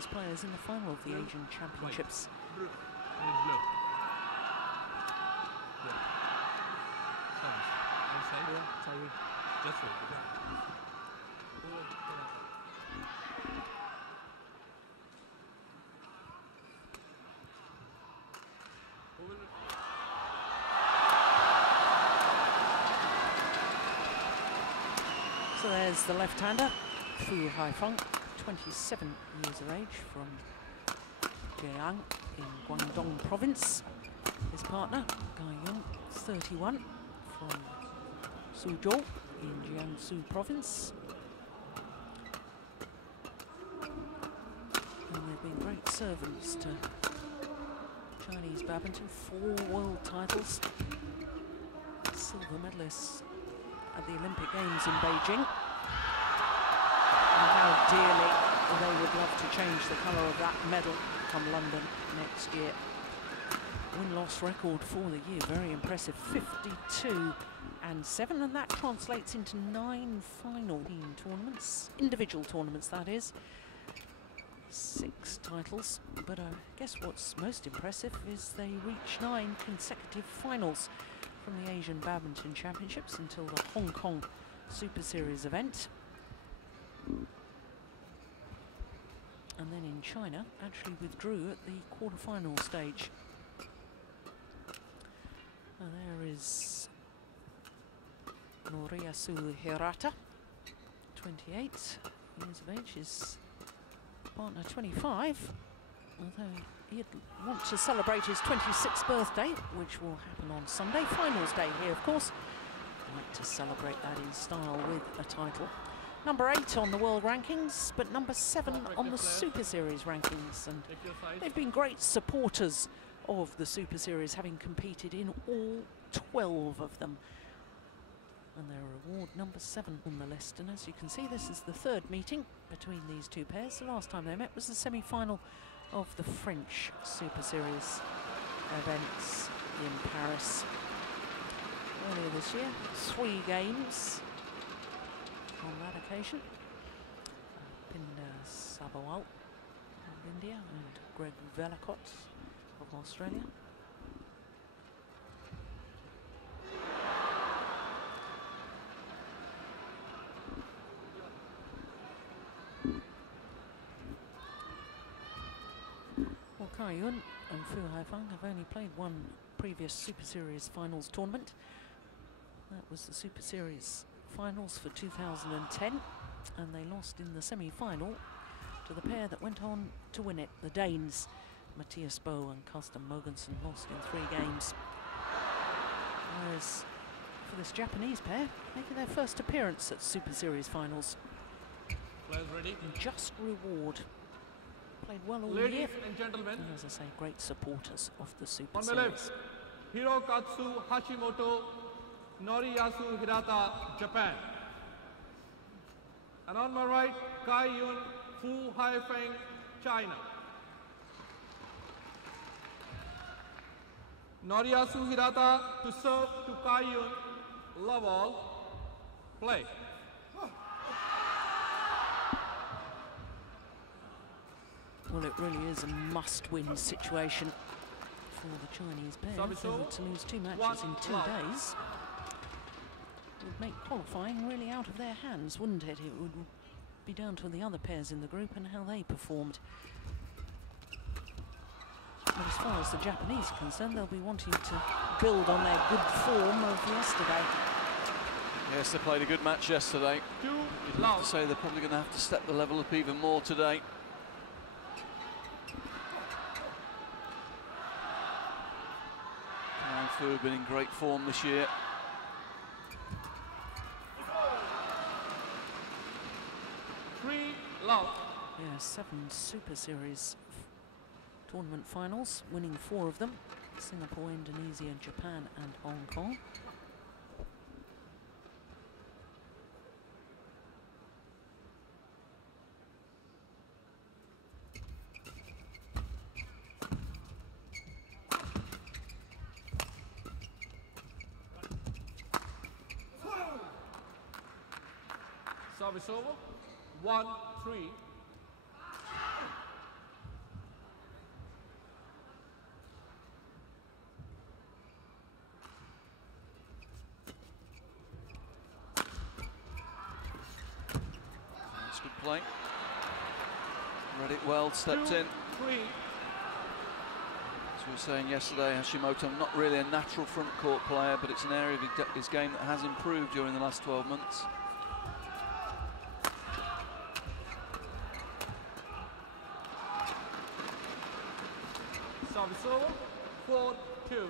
Chinese players in the final of the Asian Championships. So there's the left-hander, Fu Haifeng, 27 years of age, from Jiang in Guangdong province. His partner, Gai Yun, 31, from Suzhou in Jiangsu province. And they've been great servants to Chinese badminton, 4 world titles, silver medalists at the Olympic Games in Beijing. And how dearly they would love to change the colour of that medal come London next year. Win-loss record for the year, very impressive, 52-7, and that translates into 9 final tournaments, individual tournaments that is. 6 titles, but I guess what's most impressive is they reach 9 consecutive finals from the Asian Badminton Championships until the Hong Kong Superseries event. And then in China, actually withdrew at the quarter-final stage. And there is Noriyasu Hirata, 28 years of age, his partner 25, although he'd want to celebrate his 26th birthday, which will happen on Sunday, finals day here of course. I'd like to celebrate that in style with a title. Number 8 on the world rankings, but number 7 on the Super Series rankings, and they've been great supporters of the Super Series, having competed in all 12 of them. And their award number 7 on the list, and as you can see, this is the 3rd meeting between these two pairs. The last time they met was the semi-final of the French Super Series events in Paris earlier this year. 3 games on that occasion. Pinder Sabawal of India and Greg Vellacott of Australia. Well, Gai Yun and Fu Haifeng have only played 1 previous Super Series finals tournament. That was the Super Series finals for 2010, and they lost in the semi-final to the pair that went on to win it, the Danes. Matthias Bo and Carsten Mogensen lost in 3 games. Whereas for this Japanese pair, making their first appearance at Super Series finals. Players ready? And Just Reward played well all Ladies year. and gentlemen, And as I say, great supporters of the Super on my Series. left, Hirokatsu Hashimoto, Noriyasu Hirata, Japan. And on my right, Gai Yun, Fu Haifeng, China. Noriyasu Hirata to serve to Gai Yun, love all, play. Well, it really is a must-win situation for the Chinese pair. If they were to lose 2 matches in 2 days, it would make qualifying really out of their hands, wouldn't it? It would be down to the other pairs in the group and how they performed. But as far as the Japanese are concerned, they'll be wanting to build on their good form of yesterday. Yes, they played a good match yesterday. You'd have to say they're probably going to have to step the level up even more today. Fu have been in great form this year. Yeah, 7 Super Series tournament finals, winning 4 of them. Singapore, Indonesia, Japan and Hong Kong. Service over. 1-3. play. Read it well, stepped 2, in. 3. As we were saying yesterday, Hashimoto, not really a natural front court player, but it's an area of his game that has improved during the last 12 months. Service over, 4-2.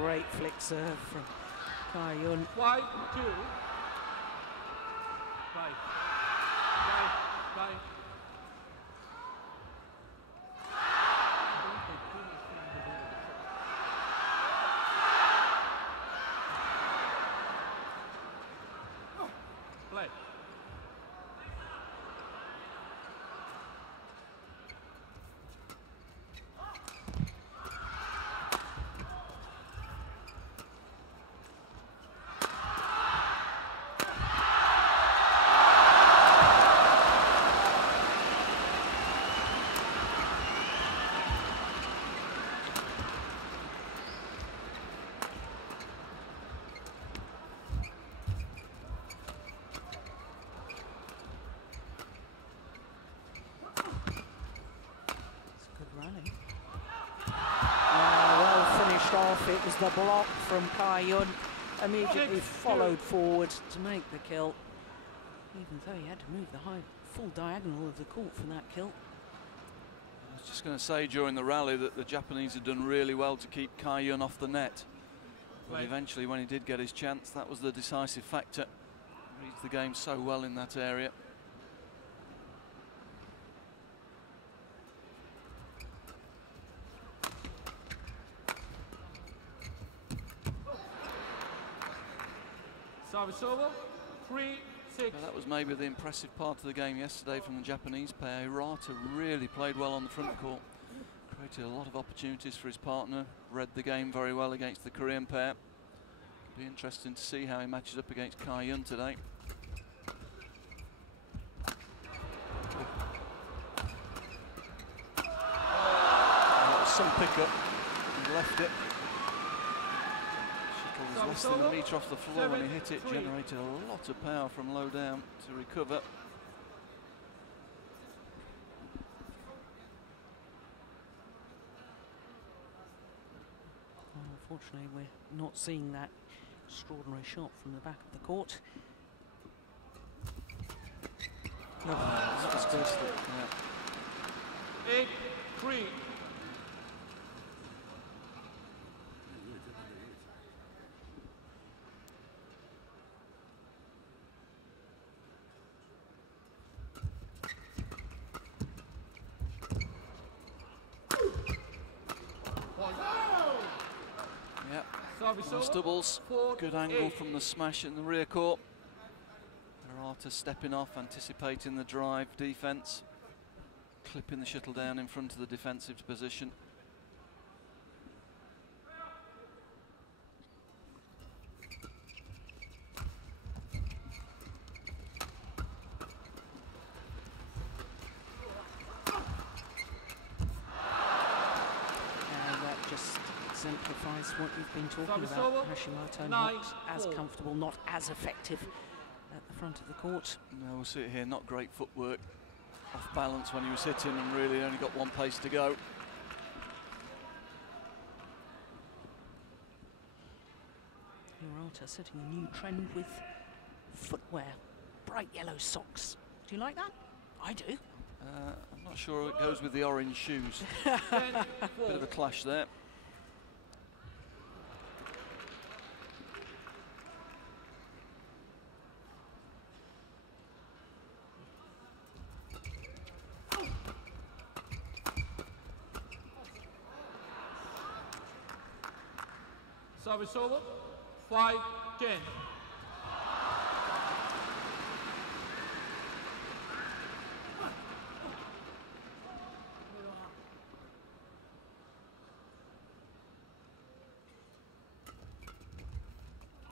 Great flick serve from Kai-Yun. 5-2. 5. Play. Off. It was the block from Kai-Yun, immediately followed forward to make the kill, even though he had to move the full diagonal of the court for that kill. I was just going to say during the rally that the Japanese had done really well to keep Kai-Yun off the net, but eventually when he did get his chance, that was the decisive factor. He reads the game so well in that area. Service over, 3-6. So that was maybe the impressive part of the game yesterday from the Japanese pair. Hirata really played well on the front court, created a lot of opportunities for his partner, read the game very well against the Korean pair. It'll be interesting to see how he matches up against Kai-Yun today. Some pickup, he left it. Was less than a metre off the floor when he hit it, generated a lot of power from low down to recover. Well, unfortunately, we're not seeing that extraordinary shot from the back of the court. That's just yeah. 8-3. Nice doubles, good angle from the smash in the rear court. Hirata stepping off, anticipating the drive defence, clipping the shuttle down in front of the defensive position. Exemplifies what you've been talking about. Hashimoto not as comfortable, not as effective at the front of the court. No, we'll see it here, not great footwork, off balance when he was hitting and really only got one place to go. Hirata setting a new trend with footwear, bright yellow socks. Do you like that? I do. I'm not sure it goes with the orange shoes. Bit of a clash there. Service over, 5-10.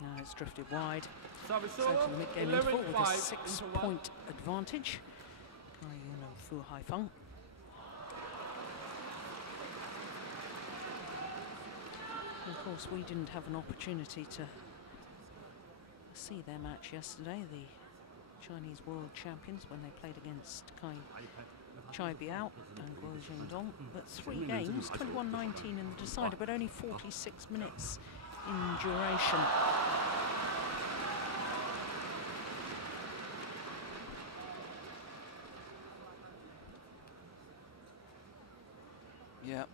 Now it's drifted wide. Service So over, to the mid-game interval with a 11-5 6-point advantage. Kai-Yun and Fu Haifeng. Of course, we didn't have an opportunity to see their match yesterday, the Chinese world champions, when they played against Chai Biao and Guo Jingdong. But 3 games, 21-19 in the decider, but only 46 minutes in duration. Yeah,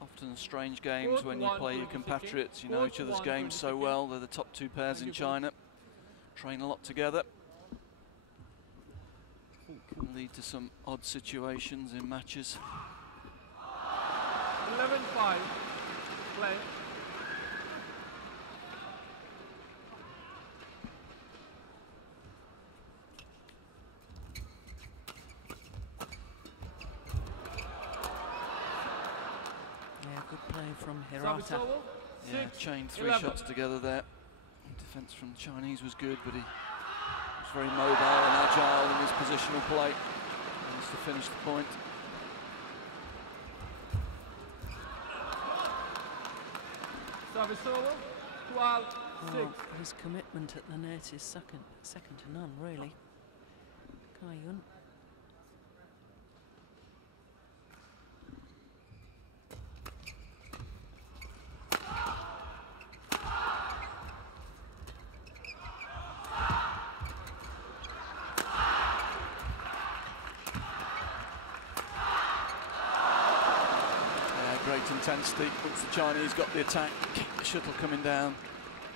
often strange games when you play your compatriots. You know each other's games so well. They're the top 2 pairs in China. Train a lot together. Can lead to some odd situations in matches. 11-5. Play. Yeah, good play from Hirata. Yeah, chained 3 shots together there. Defence from the Chinese was good, but he was very mobile and agile in his positional play. Managed to finish the point. Service over. 12-6. Well, his commitment at the net is second to none, really. Kai Yun. Great intensity. Once the Chinese got the attack, keep the shuttle coming down.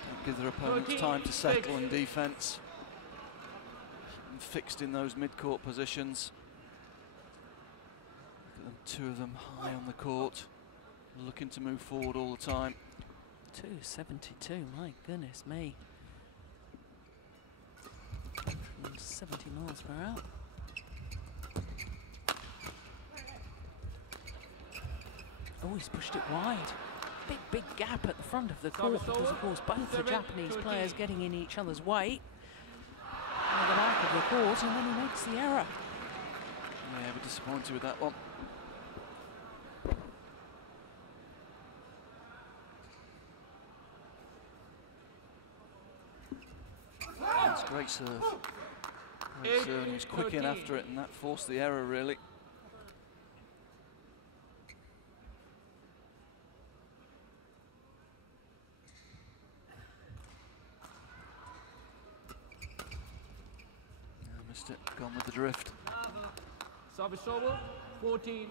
Don't give their opponents time to settle in defence. And fixed in those mid-court positions. Look at them, 2 of them high on the court, looking to move forward all the time. 272, my goodness me. 70 miles per hour. Oh, he's pushed it wide. Big gap at the front of the court because, of course, both the Japanese players getting in each other's way at the back of the court, and then he makes the error. Yeah, we're disappointed with that one. That's a great serve. Great serve, and he was quick in after it, and that forced the error, really. It, gone with the drift. Service over, 14-8.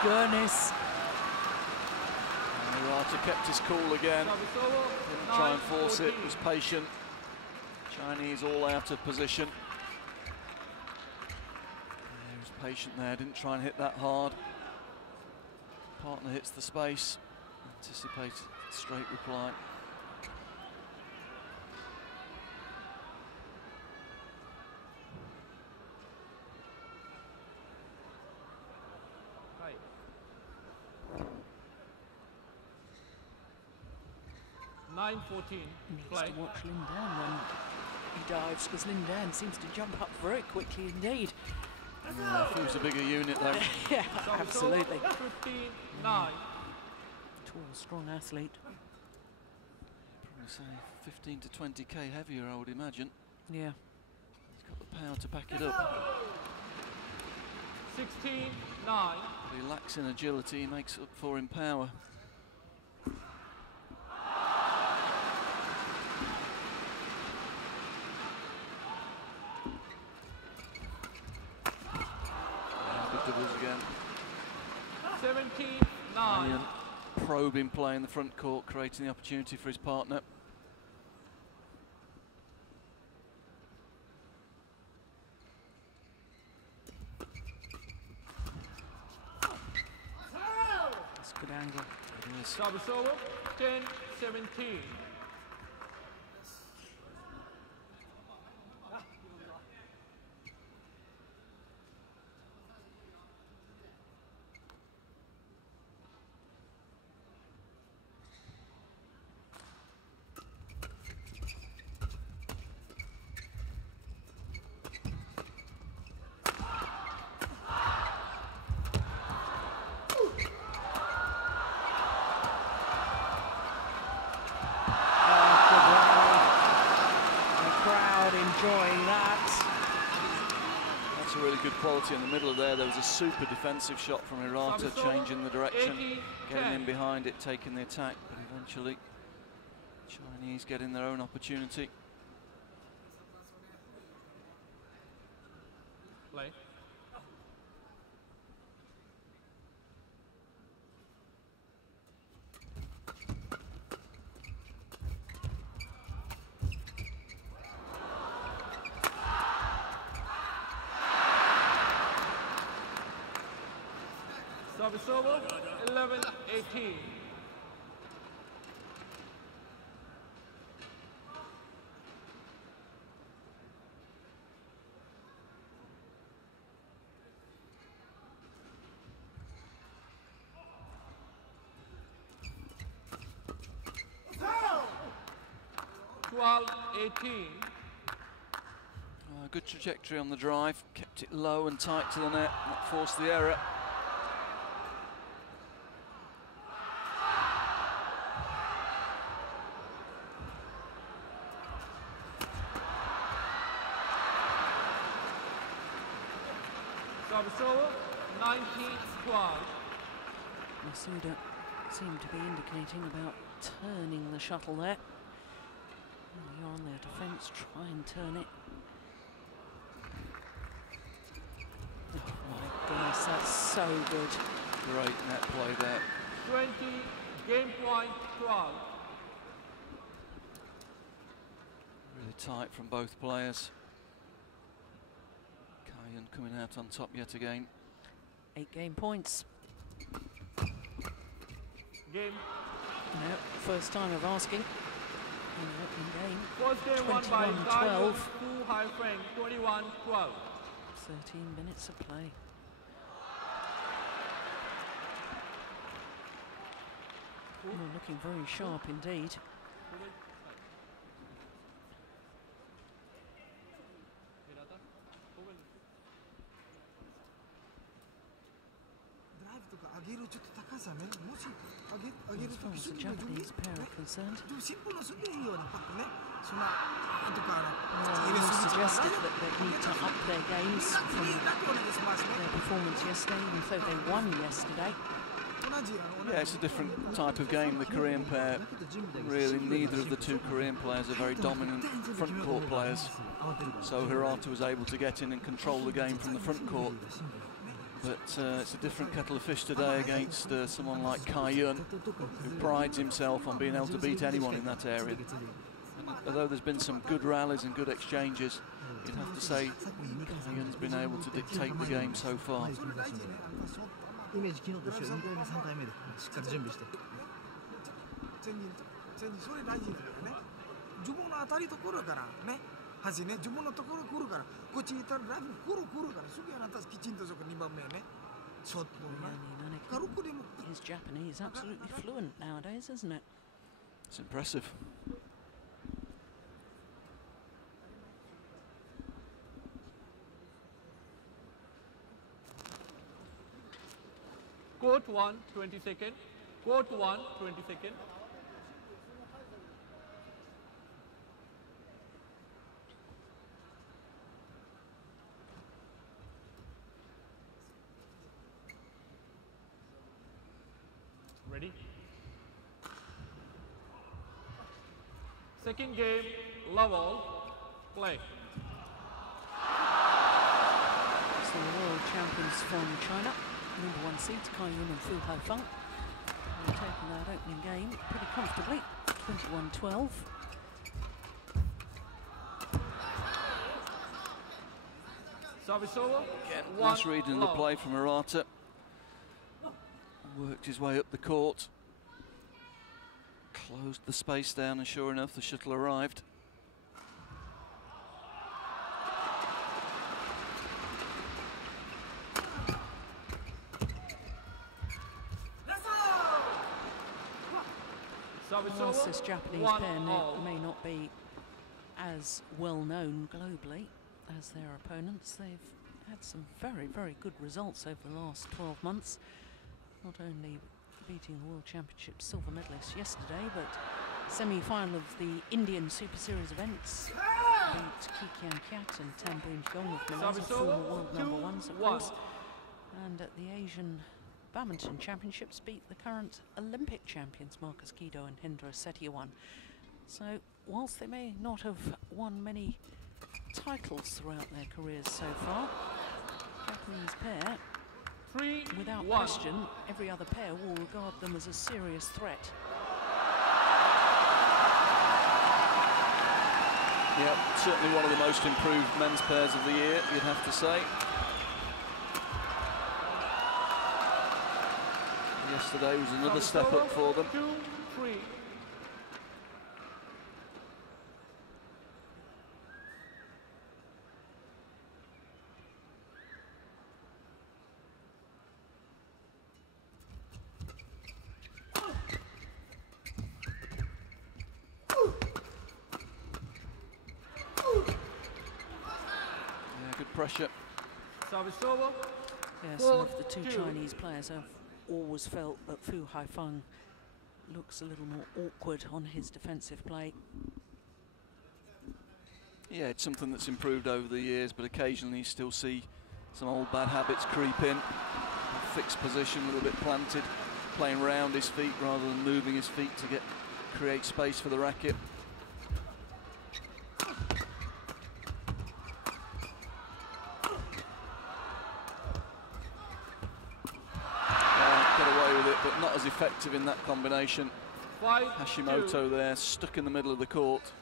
Goodness. Hirata kept his cool again. Didn't try and force it, was patient. Chinese all out of position. Yeah, he was patient there, didn't try and hit that hard. Partner hits the space. Anticipated straight reply. Needs to watch Lin Dan when he dives, because Lin Dan seems to jump up very quickly indeed. If he was a bigger unit though. Yeah, absolutely. 15-9. Tall, strong athlete. Probably say 15 to 20k heavier, I would imagine. Yeah. He's got the power to back it up. 16-9. But he lacks in agility, he makes up for in power. Again. 17-9. Probing play in the front court, creating the opportunity for his partner. That's a good angle. It is. Service over, 10-17. crowd enjoying that. That's a really good quality in the middle of there. There was a super defensive shot from Hirata, changing the direction, getting in behind it, taking the attack, but eventually Chinese getting their own opportunity. Play. Service over, 11-18. Good trajectory on the drive, kept it low and tight to the net, not forced the error. Service over, 19-12. Masuda seemed to be indicating about turning the shuttle there. You're on their defence, try and turn it. Oh my goodness, that's so good. Great net play there. 20, game point 12. Really tight from both players. Kayan coming out on top yet again. 8 game points. Game. No, first time of asking. In the opening game. First game won by 21-12. 2 high frame, 21-12. 13 minutes of play. Oh, looking very sharp indeed. As far as the Japanese pair are concerned, it was suggested that they need to up their games from their performance yesterday, even though they won yesterday. Yeah, it's a different type of game. The Korean pair, really neither of the two Korean players are very dominant front court players. So Hirata was able to get in and control the game from the front court. But it's a different kettle of fish today against someone like Kaiyun, who prides himself on being able to beat anyone in that area. And although there's been some good rallies and good exchanges, you'd have to say Kaiyun's been able to dictate the game so far. His Japanese absolutely fluent nowadays, isn't it? It's impressive. Court 1, 20 seconds. Court 1, 20 seconds. Ready? Second game, level, play. It's the world champions from China, #1 seeds Kaiyun and Fu Haifeng. They've taken that opening game pretty comfortably, 21-12. Service over. Nice reading of the play from Hirata. Worked his way up the court. Closed the space down, and sure enough, the shuttle arrived. Whilst this Japanese pair may not be as well known globally as their opponents, they've had some very, very good results over the last 12 months. Not only beating the World Championship silver medalists yesterday, but semi-final of the Indian Superseries events, beat beat Kikian Kiat and Tamboon Gong of Malaysia, Service former over, world number 2-1. ones, of course. And at the Asian Badminton Championships, beat the current Olympic champions, Marcus Kido and Hindra Setiawan. So, whilst they may not have won many titles throughout their careers so far, Japanese pair, 3-1. without question, every other pair will regard them as a serious threat. Yep, certainly one of the most improved men's pairs of the year, you'd have to say. Yesterday was another step up for them. 2-3. Yeah, good pressure. Service over. Yes, and of the two Chinese players, I've always felt that Fu Haifeng looks a little more awkward on his defensive play. Yeah, it's something that's improved over the years, but occasionally you still see some old bad habits creep in. Fixed position, a little bit planted, playing round his feet rather than moving his feet to create space for the racket. Got away with it, but not as effective in that combination. 5-2. Hashimoto there, stuck in the middle of the court.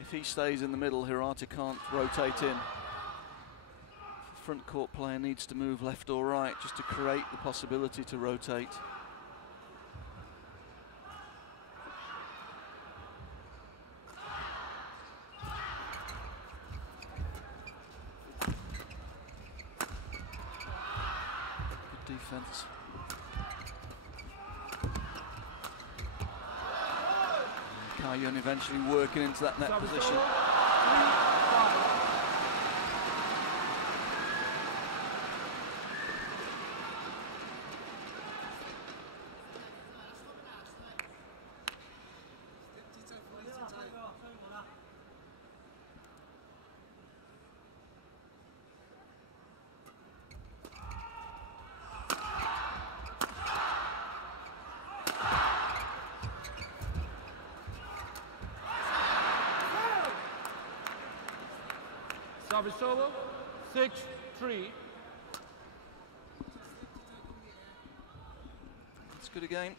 If he stays in the middle, Hirata can't rotate in. Front court player needs to move left or right just to create the possibility to rotate. Good defense. Kaiyun eventually working into that net Service position. over. 3-5. Service over. 6-3. It's good again.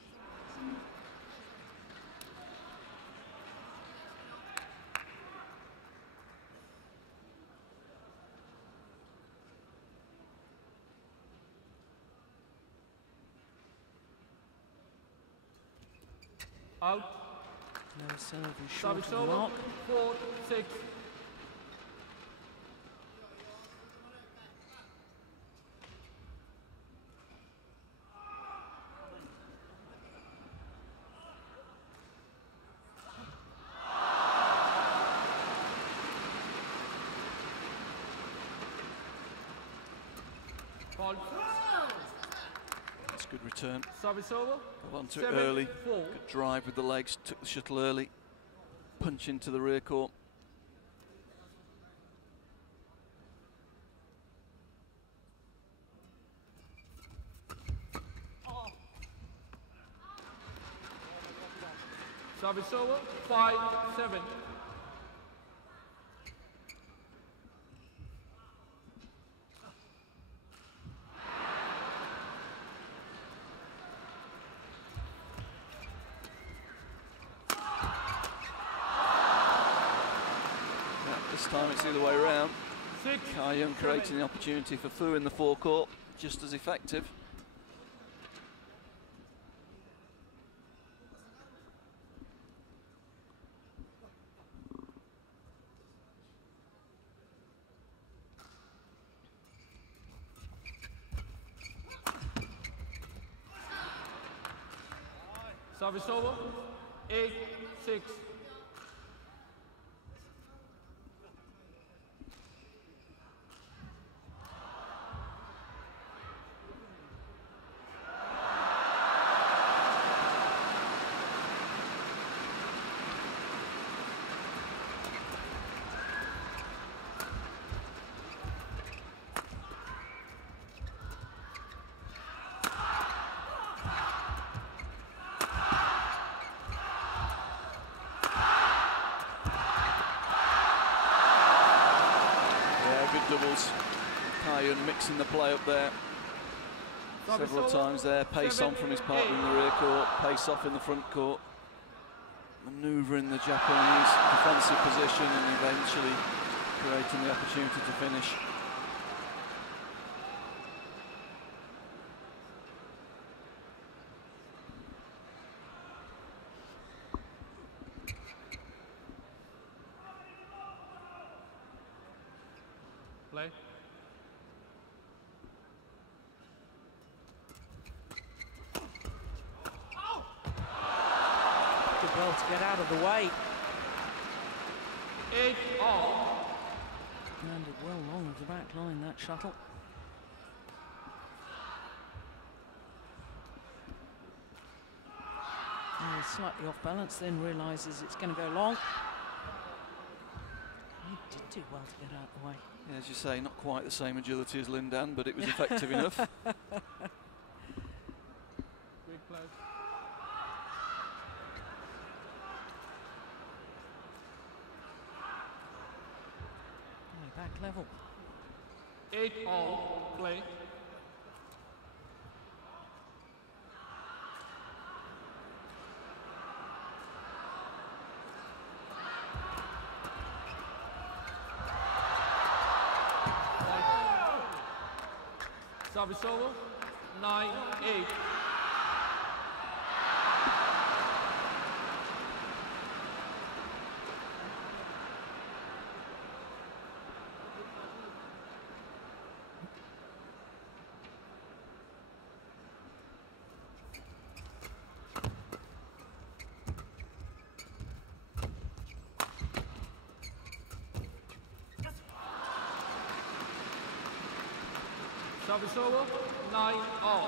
Out. No serve is short Service of the over. mark. 4-6. Fault. That's good return. Service over. Got onto it early. 7-4. Good drive with the legs, took the shuttle early. Punch into the rear court. Service over. 5-7. This time it's the other way around. 6. Kaiyun creating the opportunity for Fu in the forecourt, just as effective. Service over. 8-6. doubles. Kayun mixing the play up there several times there. Pace on from his partner in the rear court, pace off in the front court. Manoeuvring the Japanese defensive position and eventually creating the opportunity to finish. Play. Did well to get out of the way. 8-all. Landed well long of the back line, that shuttle. He's slightly off balance, then realises it's going to go long. He did do well to get out of the way. Yeah, as you say, not quite the same agility as Lindan, but it was effective enough. Big play. Back level. 8-all. Play. Service over. 9-8. Service over. 9-all.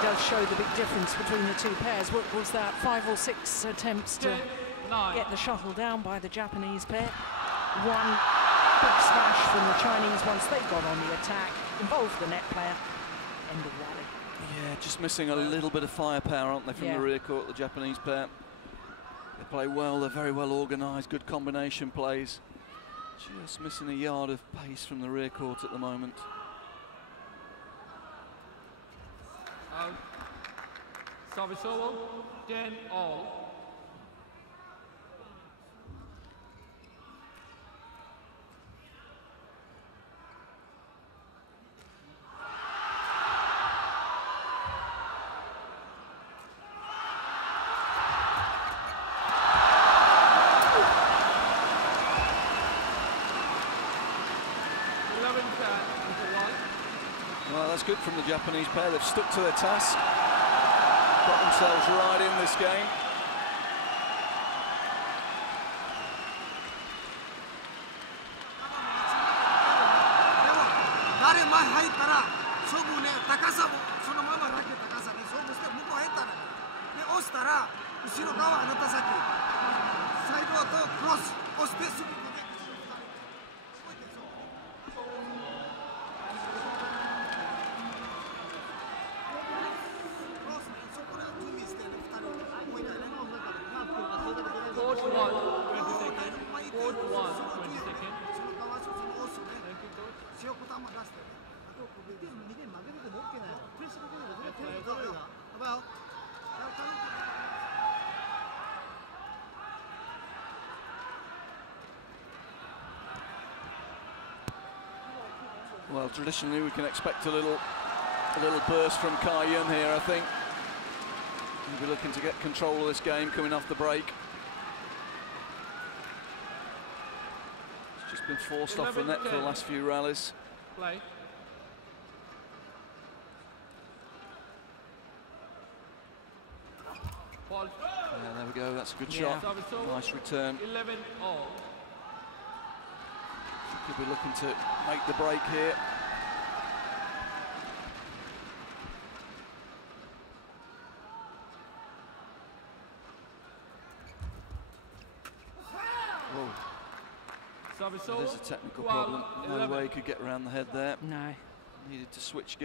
Does show the big difference between the two pairs. What was that, 5 or 6 attempts to get the shuttle down by the Japanese pair? One big smash from the Chinese once they got on the attack, involved the net player, end of rally. Yeah, just missing a little bit of firepower, aren't they, from the rear court, the Japanese pair. They play well, they're very well organised, good combination plays. Just missing a yard of pace from the rear court at the moment. Out. Service over. 10-all. Well, that's good from the Japanese pair. They've stuck to their task, got themselves right in this game. Well, traditionally we can expect a little burst from Kayun here, I think. He'll be looking to get control of this game coming off the break. He's just been forced off the net for the last few rallies. Play. all. Yeah, there we go. That's a good Yeah. shot. Nice return. 11 all. Could be looking to make the break here. Whoa. Service There's a technical problem. No way he could get around the head there. No. Needed to switch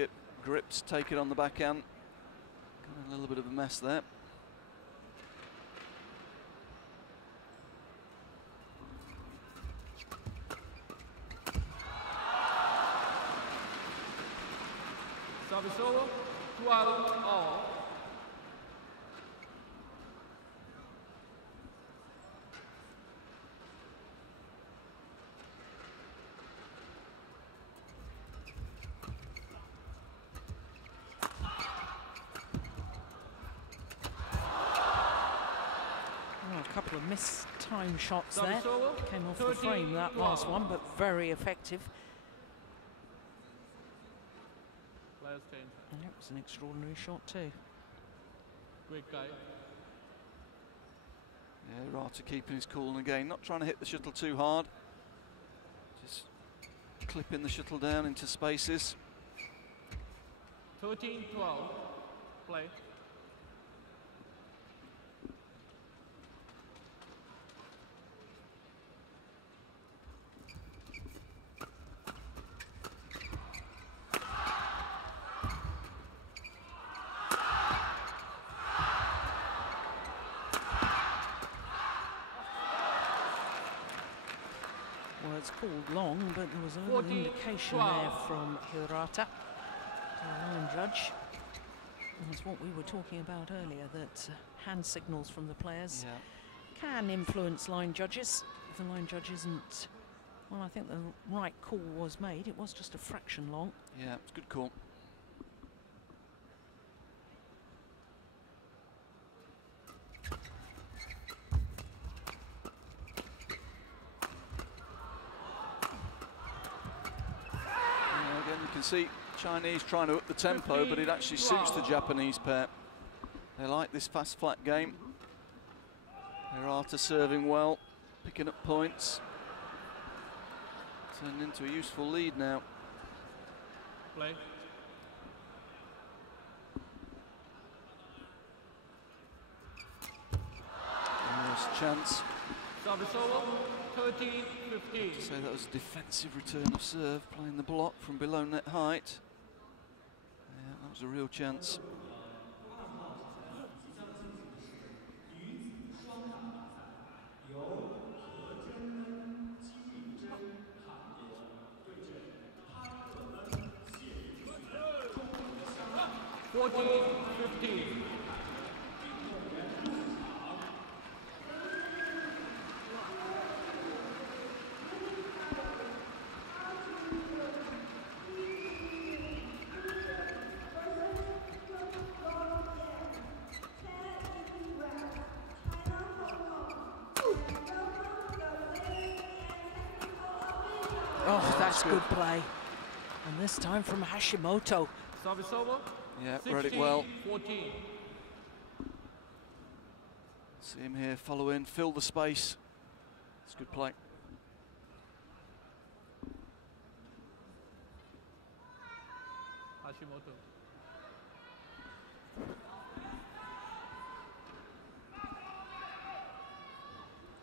grips, take it on the backhand. Got a little bit of a mess there. Service over, 12 all. A couple of missed time shots there. Service over, Came off the frame, that last one, but very effective. Players change. And it was an extraordinary shot too. Quick guy. Yeah, Hirata keeping his cool, and again, not trying to hit the shuttle too hard. Just clipping the shuttle down into spaces. 13-12. Play. Well, it's called long, but there was a little 14, indication 12. there from Hirata, the line judge. And that's what we were talking about earlier, that hand signals from the players can influence line judges. If the line judge isn't, well, I think the right call was made. It was just a fraction long. Yeah, it's a good call. Again, you can see Chinese trying to up the tempo, but it actually suits the Japanese pair. They like this fast, flat game. Hirata serving well, picking up points. Turned into a useful lead now. Play. Nice chance. Service over, 13-15. So that was a defensive return of serve, playing the block from below net height. Yeah, that was a real chance. Oh, that's good play. And this time from Hashimoto. Service over. Yeah, read it well. 14. See him here, follow in, fill the space. It's good play. Hashimoto.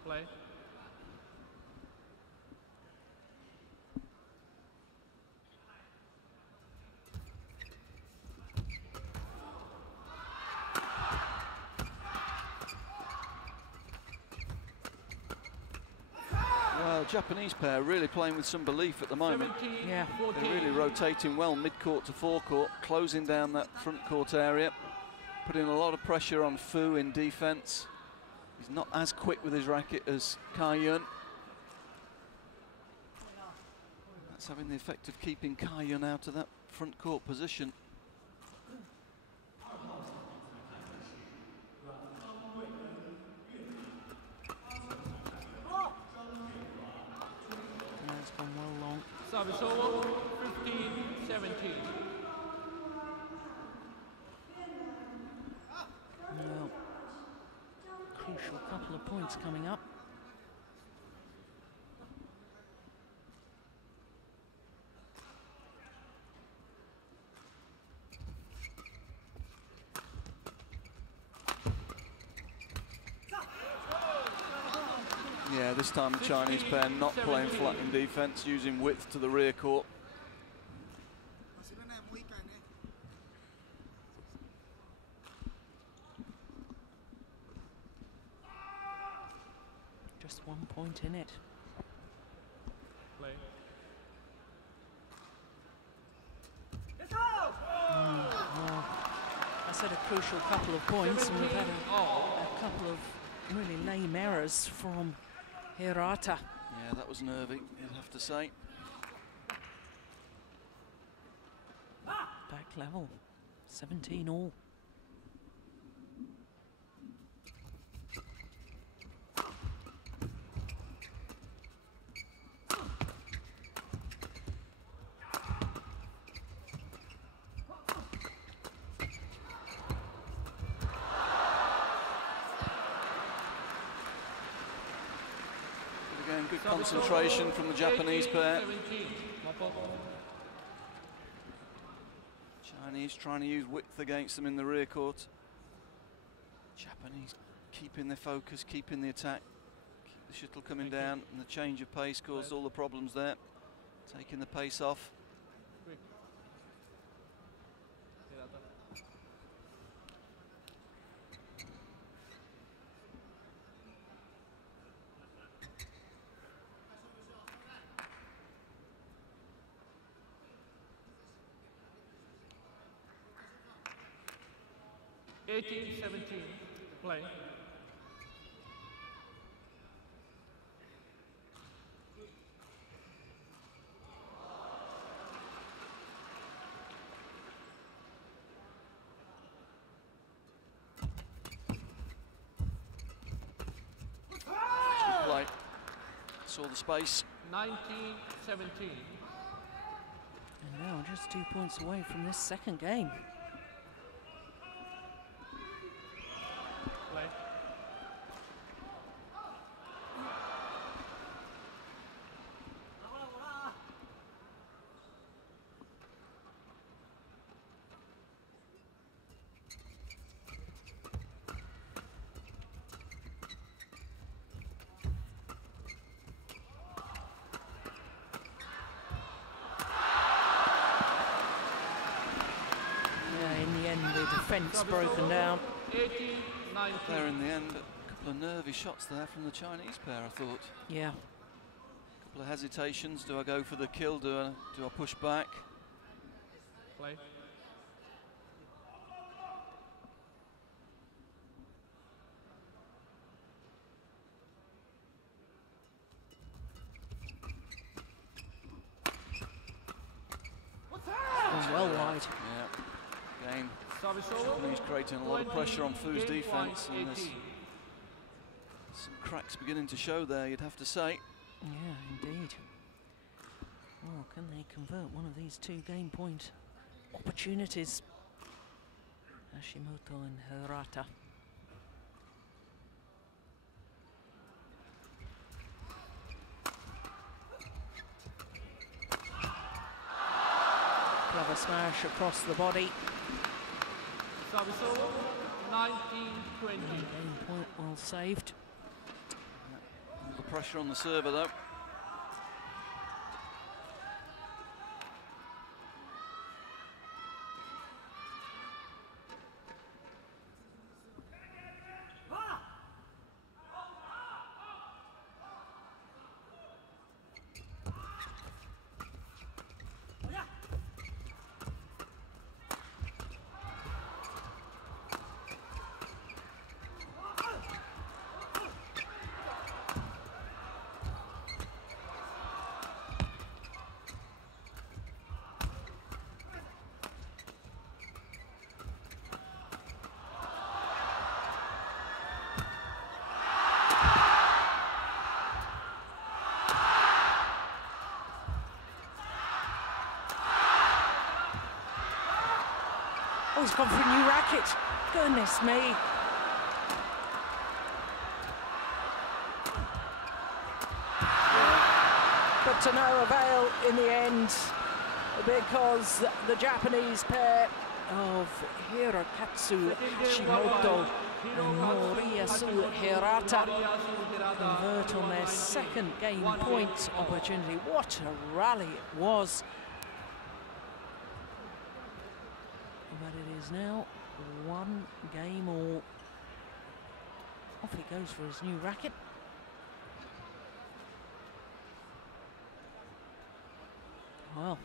Play. Well, Japanese pair really playing with some belief at the moment. 17, Yeah. 14. They're really rotating well mid-court to forecourt, closing down that front court area, putting a lot of pressure on Fu in defence. He's not as quick with his racket as Kai-Yun. That's having the effect of keeping Kai-Yun out of that front court position. Yeah, it's gone well long. Service over, 15-17. No. couple of points coming up. Yeah, this time the Chinese pair not playing flat in defence, using width to the rear court. Just 1 point in it. Play. Well, I said a crucial couple of points, and we've had a couple of really lame errors from Hirata. Yeah, that was nervy, you'd have to say. Back level, 17 all. Again, good concentration from the Japanese pair. Chinese trying to use width against them in the rear court. Japanese keeping their focus, keeping the attack. Keep the shuttle coming down, and the change of pace caused all the problems there. Taking the pace off. (18-17). Play. Play. Saw the space. 19-17. And now just 2 points away from this second game. Play. In the end, the defence broken down. 18-19. There in the end, a couple of nervy shots there from the Chinese pair, I thought. Yeah. A couple of hesitations. Do I go for the kill? Do I push back? Play. Well wide. Yeah. Again, Service over. Japanese creating a lot of pressure on Fu's defence, and there's 18. some cracks beginning to show there, you'd have to say. Yeah, indeed. Well, can they convert one of these 2 game point opportunities? Hashimoto and Hirata. Clever smash across the body. Service over. 19-20. Game point well saved. All the pressure on the server though. Oh, he's gone for a new racket. Goodness me. but to no avail in the end, because the Japanese pair of Hirokatsu Hashimoto and Moriyasu Hirata convert on their second game point opportunity. What a rally it was. But it is now one game all. Off he goes for his new racket. Well,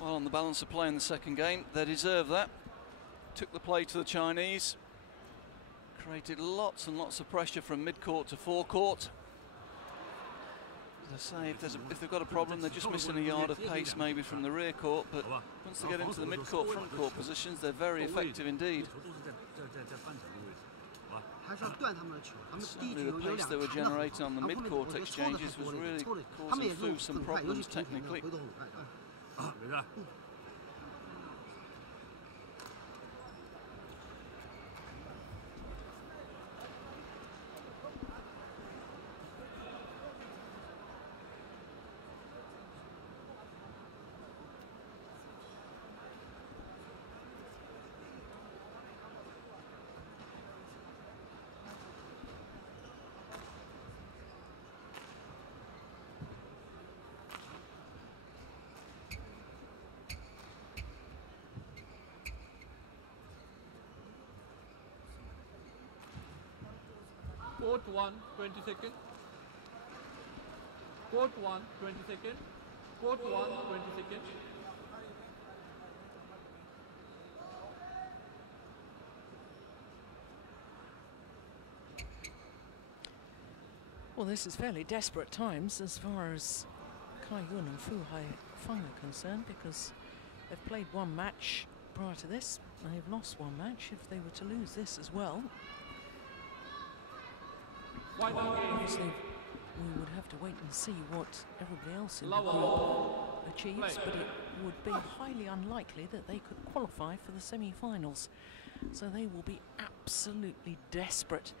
on the balance of play in the second game, they deserve that. Took the play to the Chinese. Created lots and lots of pressure from mid-court to forecourt. As I say, if they've got a problem, they're just missing a yard of pace maybe from the rear court, but once they get into the mid-court, front-court positions, they're very effective indeed. Certainly the pace they were generating on the mid-court exchanges was really causing Fu some problems technically. Court 1, 20 seconds. Court 1, 20 seconds. Court 1, 20 seconds. well, this is fairly desperate times as far as Kai Yun and Fu Haifeng are concerned, because they've played one match prior to this. They've lost one match. If they were to lose this as well, obviously we would have to wait and see what everybody else in the group achieves, but it would be highly unlikely that they could qualify for the semi-finals. So they will be absolutely desperate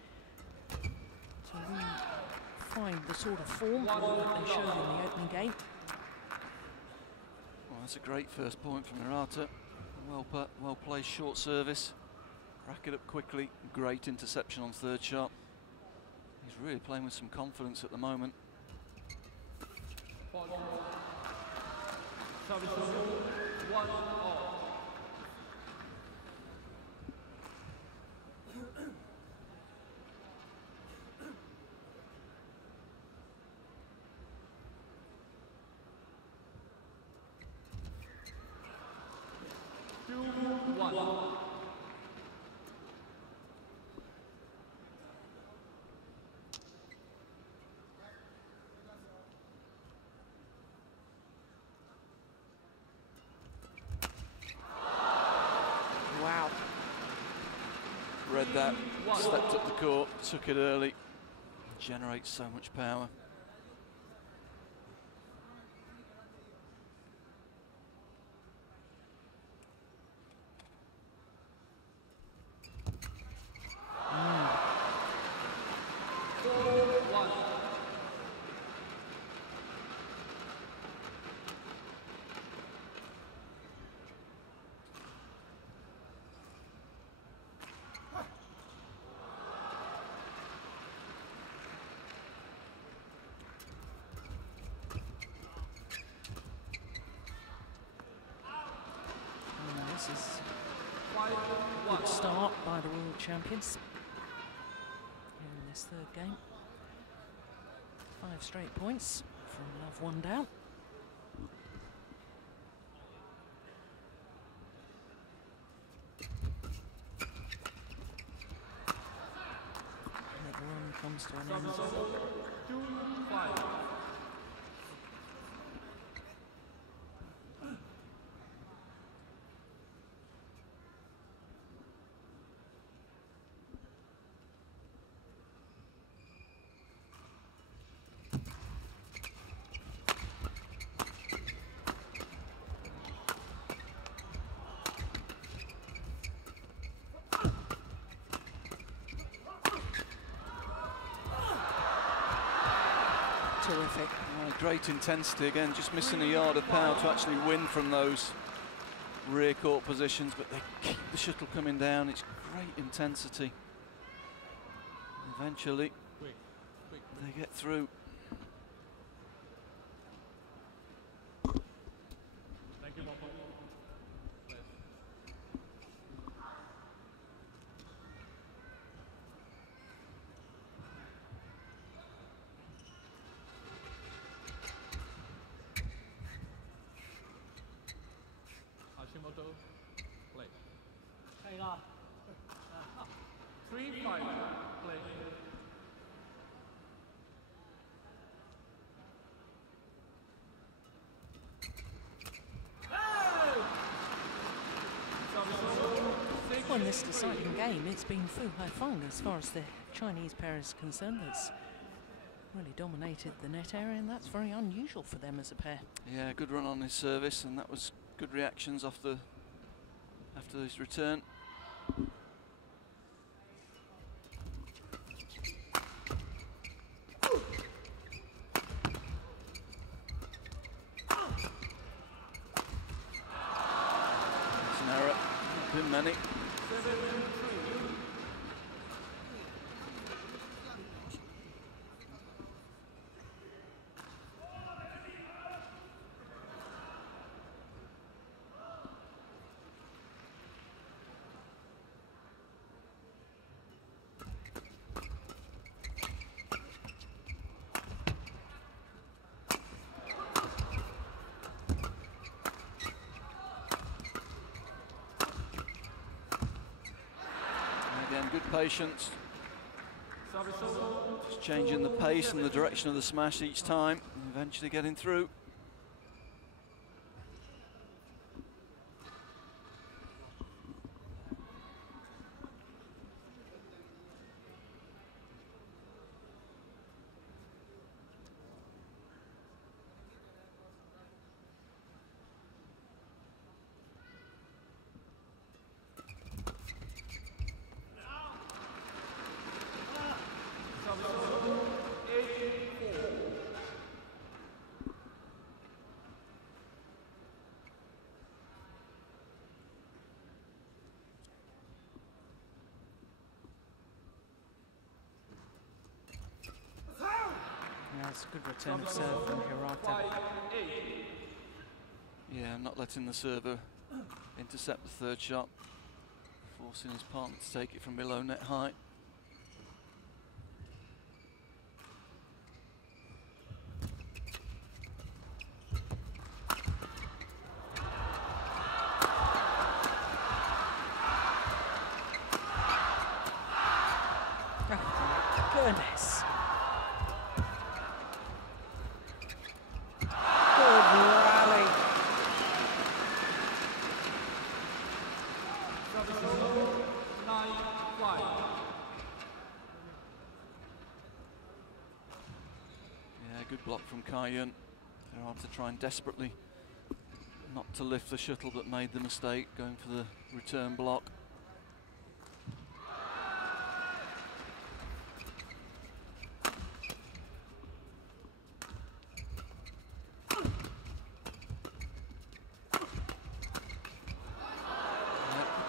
to find the sort of form that they showed in the opening game. Well, that's a great first point from Hirata. Well placed short service. Rack it up quickly. Great interception on third shot. He's really playing with some confidence at the moment. Wow. Read that, stepped up the court, took it early. Generates so much power. This is a good start by the world champions here in this third game. 5 straight points from love one down. And the run comes to an end. 2-5. terrific. Great intensity again, just missing a yard of power to actually win from those rear court positions, but they keep the shuttle coming down. It's great intensity. Eventually, they get through. Thank you, Mopo. Hashimoto, play. 3-5, play. Well, in this deciding game, it's been Fu Haifeng as far as the Chinese pair is concerned. That's really dominated the net area, and that's very unusual for them as a pair. Yeah, good run on his service, and that was good reactions after his return. It's an error, not been many. Again, good patience. Just changing the pace and the direction of the smash each time, and eventually getting through. That's a good return of serve from Hirata. Yeah, not letting the server intercept the third shot, forcing his partner to take it from below net height. Oh, goodness. Good block from Kaiyun. Hirata trying desperately not to lift the shuttle, but made the mistake going for the return block. Good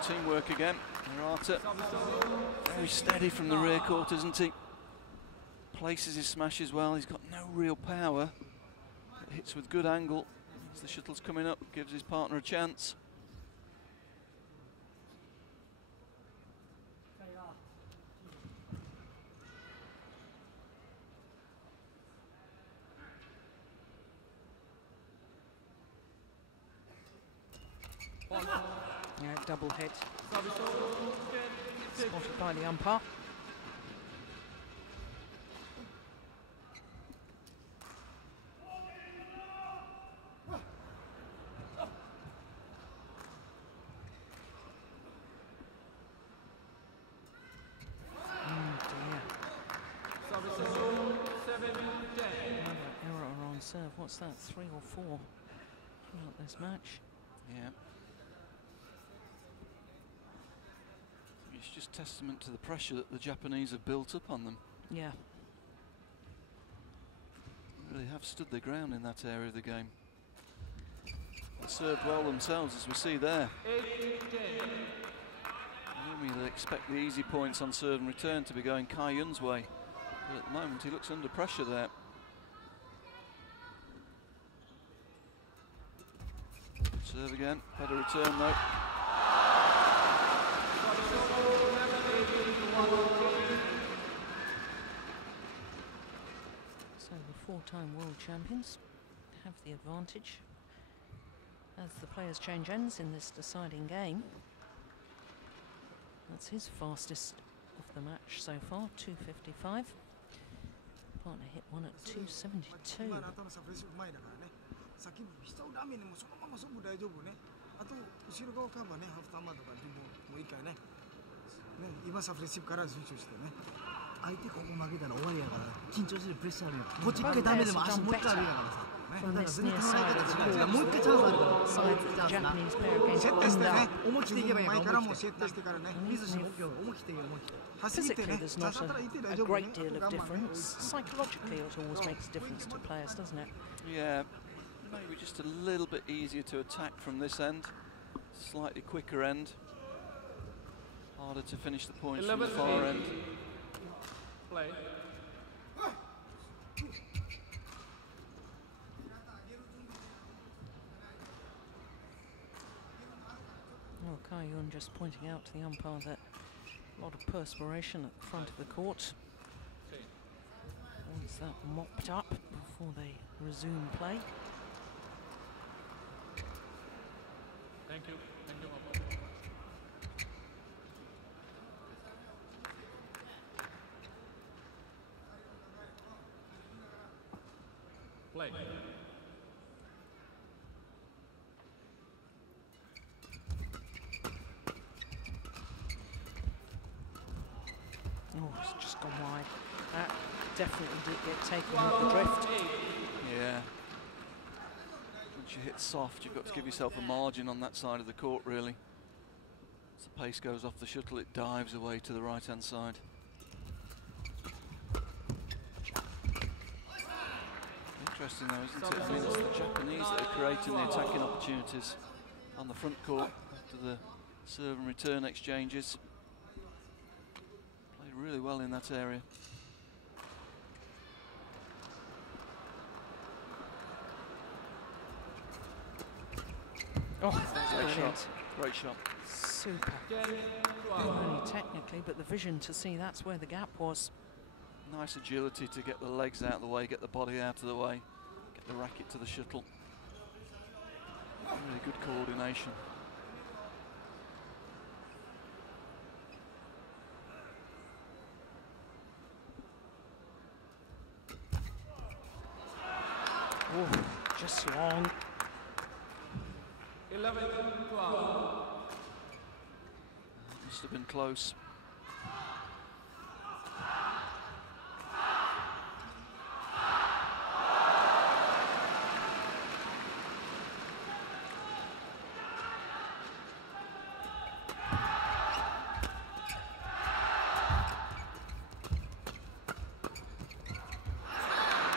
teamwork again. Hirata very steady from the rear court, isn't he? Places his smashes well. He's got no real power, but hits with good angle as the shuttle's coming up, gives his partner a chance. Yeah, double hit. Spotted by the umpire. Serve. What's that? 3 or 4 throughout this match. Yeah. It's just testament to the pressure that the Japanese have built up on them. Yeah. Really have stood their ground in that area of the game. They served well themselves, as we see there. Normally they expect the easy points on serve and return to be going Kai Yun's way, but at the moment he looks under pressure there. Serve again, better return though. So the four-time world champions have the advantage as the players change ends in this deciding game. That's his fastest of the match so far, 2:55. Partner hit one at 2:72. 相手ここ負けたら終わりやから緊張してるプレッシャーあるよこっち1回ダメでも足もう1回あるやからさ From this near side of the court, もう1回チャンスあるから side that the Japanese pair against 設定してね Honda. 思い切っていけばいいから前からもう設定してからねミスしても OK 思い切っていけ思い切って走って Physically, ね there's さ not さったらいって大 a 丈夫ね great deal of difference. Psychologically, it always makes a difference to players, doesn't it? Yeah, maybe just a little bit easier to attack from this end. Slightly quicker end. Harder to finish the points from the far end. Play. Oh, Kai Yun just pointing out to the umpire that a lot of perspiration at the front of the court. Wants that mopped up before they resume play. Thank you. Thank you, Papa. Play. Oh, it's just gone wide. That definitely did get taken with the drift. Yeah. Once you hit soft, you've got to give yourself a margin on that side of the court, really. As the pace goes off the shuttle, it dives away to the right-hand side. Interesting though, isn't it? I mean, it's the Japanese that are creating the attacking opportunities on the front court after the serve and return exchanges. Played really well in that area. Oh, that's Great brilliant. shot. Great shot. Super. Not only technically, but the vision to see that's where the gap was. Nice agility to get the legs out of the way, get the body out of the way, get the racket to the shuttle. Really good coordination. Oh, just long. 11-12. Must have been close.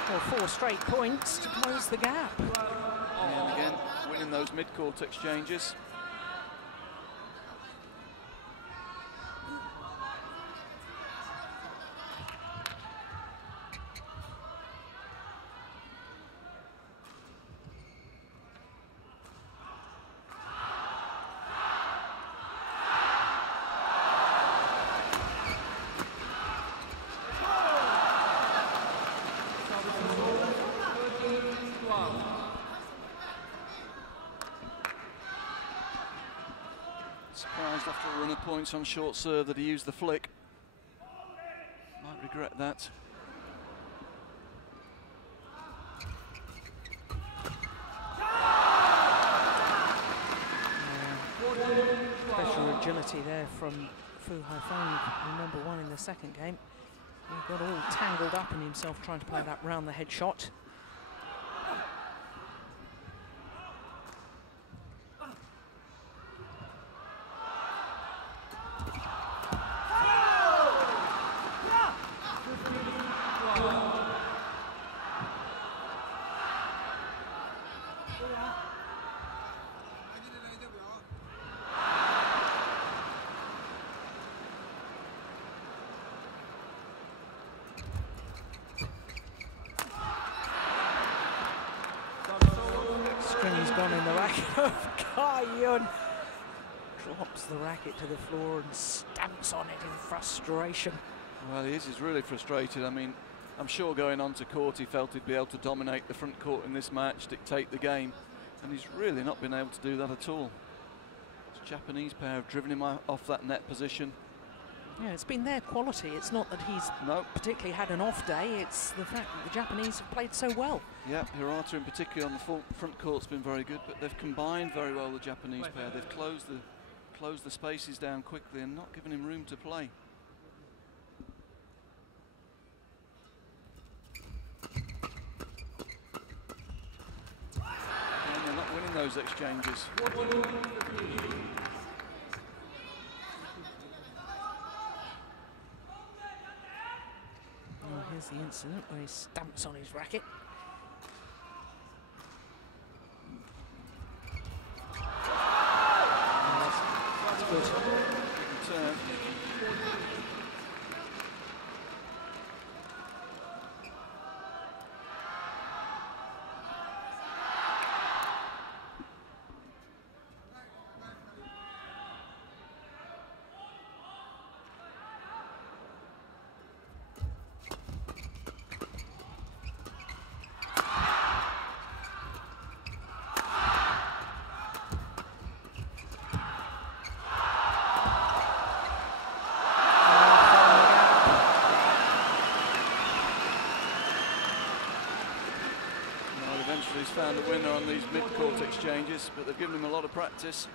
Well, 4 straight points to close the gap. And again, winning those mid-court exchanges. Surprised after a run of points on short serve that he used the flick. Might regret that. Special agility there from Fu Haifeng, number 1 in the second game. He got all tangled up in himself trying to play that round the head shot. on in the racket of Kayun. Drops the racket to the floor and stamps on it in frustration. Well, he's really frustrated. I mean, I'm sure going on to court he felt he'd be able to dominate the front court in this match, dictate the game, and he's really not been able to do that at all. This Japanese pair have driven him off that net position. Yeah, it's been their quality. It's not that he's particularly had an off day, it's the fact that the Japanese have played so well. Yeah, Hirata in particular on the front court's been very good, but they've combined very well, the Japanese pair. They've closed the spaces down quickly and not given him room to play. And they're not winning those exchanges. Oh, here's the incident where he stamps on his racket. That's good. Return. He's found a winner on these mid-court exchanges, but they've given him a lot of practice.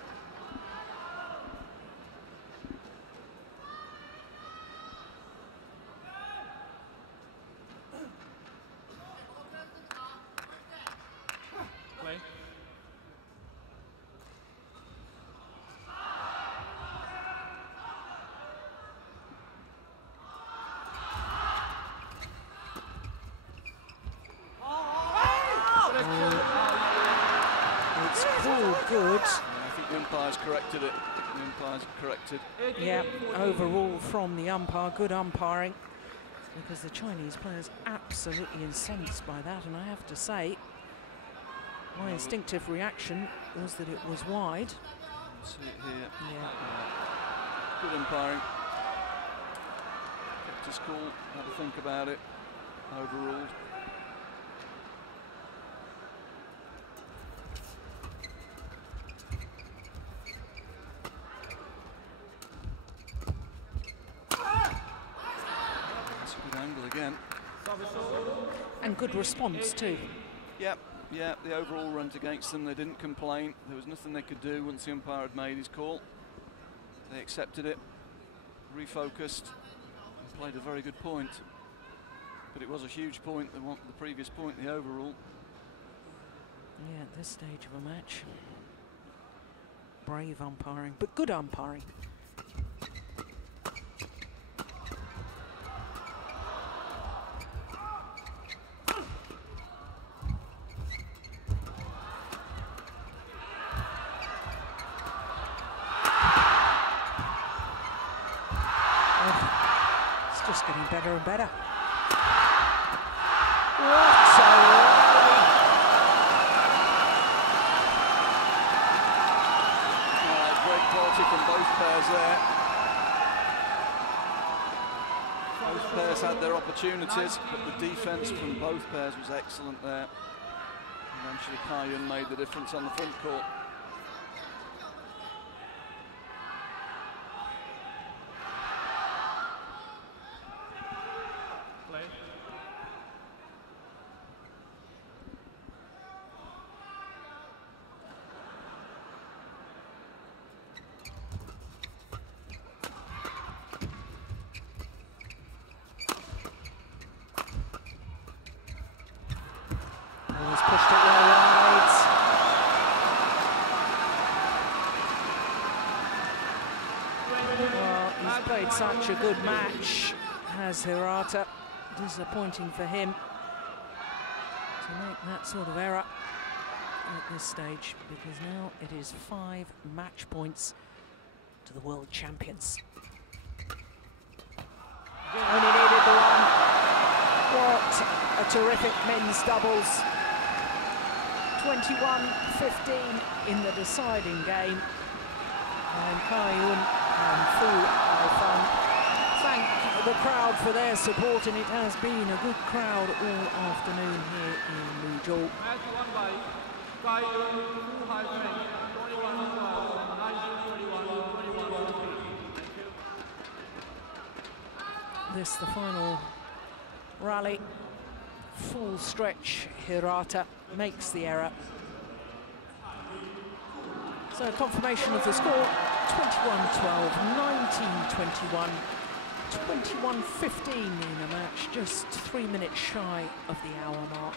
Play. It's called good. I think the umpire's corrected it. The umpire's corrected. Yeah, overall from the umpire, good umpiring, because the Chinese players absolutely incensed by that, and I have to say, my instinctive reaction was that it was wide. See it here. Yeah. Good umpiring. Kept his cool, had to think about it. Overruled. That's a good angle again. And good response too. Yep, yeah, the overall runs against them, they didn't complain. There was nothing they could do once the umpire had made his call. They accepted it, refocused, and played a very good point. But it was a huge point, the previous point, the overrule. Yeah, at this stage of a match. Brave umpiring, but good umpiring. It's just getting better and better. What a rally! Great quality from both pairs there. Both pairs had their opportunities, but the defence from both pairs was excellent there. Eventually Kayun made the difference on the front court. Play. Oh, he's pushed it well wide. Well, he's played such a good match, has Hirata. Disappointing for him to make that sort of error at this stage, because now it is 5 match points to the world champions. Only needed the one. What a terrific men's doubles 21-15 in the deciding game. And Kaiun and Fu Aifan thank the crowd for their support, and it has been a good crowd all afternoon here in Luzhou. Match won by Kaiyun Fu Haifeng, 21-12 and 19-21, 21-3. This the final rally. Full stretch. Hirata makes the error. So confirmation of the score: 21-12, 19-21, 21-15 in a match just 3 minutes shy of the hour mark.